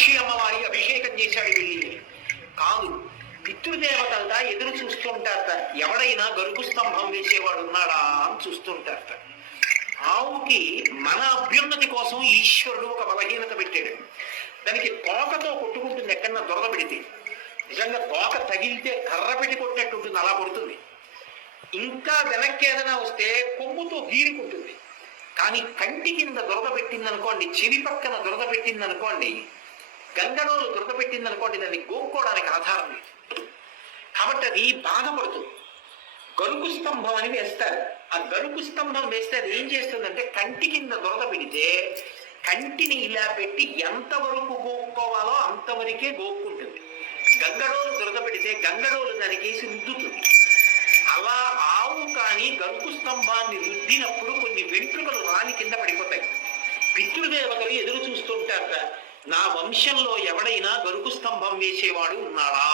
కామాక్షి అమ్మవారి అభిషేకం చేశాడు వెళ్ళి. కాదు, పితృదేవతలట ఎదురు చూస్తుంటారట, ఎవడైనా గరుకు స్తంభం వేసేవాడు ఉన్నాడా అని చూస్తుంటారట. ఆవుకి మన అభ్యున్నతి కోసం ఈశ్వరుడు ఒక బలహీనత పెట్టాడు. దానికి తోకతో కొట్టుకుంటుంది ఎక్కడన్నా దొరద పెడితే. నిజంగా తోక తగిలితే కర్ర పెట్టి కొట్టినట్టు ఉంటుంది, అలా కొడుతుంది. ఇంకా వెనక్కి ఏదైనా వస్తే కొమ్ముతో గీరుకుంటుంది. కానీ కంటి కింద దురద పెట్టిందనుకోండి, చెవి పక్కన దురద పెట్టిందనుకోండి, గంగడోలు దురద పెట్టిందనుకోండి, దాన్ని గోక్కోవడానికి ఆధారం లేదు. కాబట్టి అది బాధపడుతుంది. గరుకు స్తంభం అని వేస్తారు. ఆ గరుకు స్తంభం వేస్తే అది ఏం చేస్తుందంటే, కంటి కింద దురద పెడితే కంటిని ఇలా పెట్టి ఎంతవరకు గోక్కోవాలో అంతవరకే గోక్కుంటుంది. గంగడోలు దురద పెడితే గంగడోలు దానికేసి రుద్దుతుంది. అలా ఆవు కానీ గరుకు స్తంభాన్ని రుద్దినప్పుడు కొన్ని వెంట్రుకలు రాని కింద పడిపోతాయి. పితృదేవతలు ఎదురు చూస్తుంటారట, నా వంశంలో ఎవడైనా గరుకు స్తంభం వేసేవాడు ఉన్నాడా.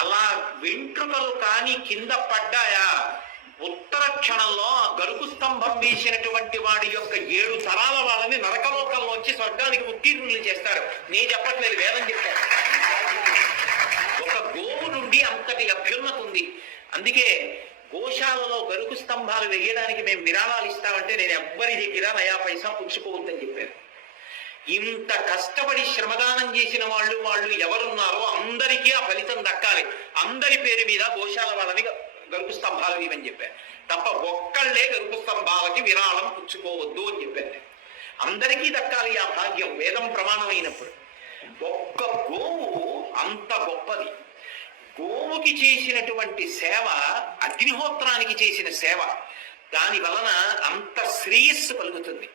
అలా వెంట్రుకలు కాని కింద పడ్డాయా, ఉత్తర క్షణంలో గరుకు స్తంభం వేసినటువంటి వాడి యొక్క 7 తరాల వాళ్ళని నరకలోకంలోంచి స్వర్గానికి ఉత్తీర్ణులు చేస్తారు. నేను చెప్పట్లేదు, వేదం చెప్తాను. ఒక గోవు నుండి అంతటి అభ్యున్నతి ఉంది. అందుకే గోశాలలో గరుకు స్తంభాలు వేయడానికి మేము విరాళాలు ఇస్తామంటే నేను ఎవ్వరి దగ్గర నయా పైసా పుచ్చుకోవద్దని చెప్పాను. ఇంత కష్టపడి శ్రమదానం చేసిన వాళ్ళు ఎవరున్నారో అందరికీ ఆ ఫలితం దక్కాలి. అందరి పేరు మీద గోశాల వాళ్ళని గరుకు స్తంభాలు ఇవని చెప్పాను తప్ప ఒక్కళ్లే గరుకు స్తంభాలకి విరాళం పుచ్చుకోవద్దు అని చెప్పాను. అందరికీ దక్కాలి ఆ భాగ్యం, వేదం ప్రమాణం అయినప్పుడు. ఒక్క గోవు అంత గొప్పది. గోవుకి చేసినటువంటి సేవ అగ్నిహోత్రానికి చేసిన సేవ. దాని వలన అంత శ్రేయస్సు కలుగుతుంది.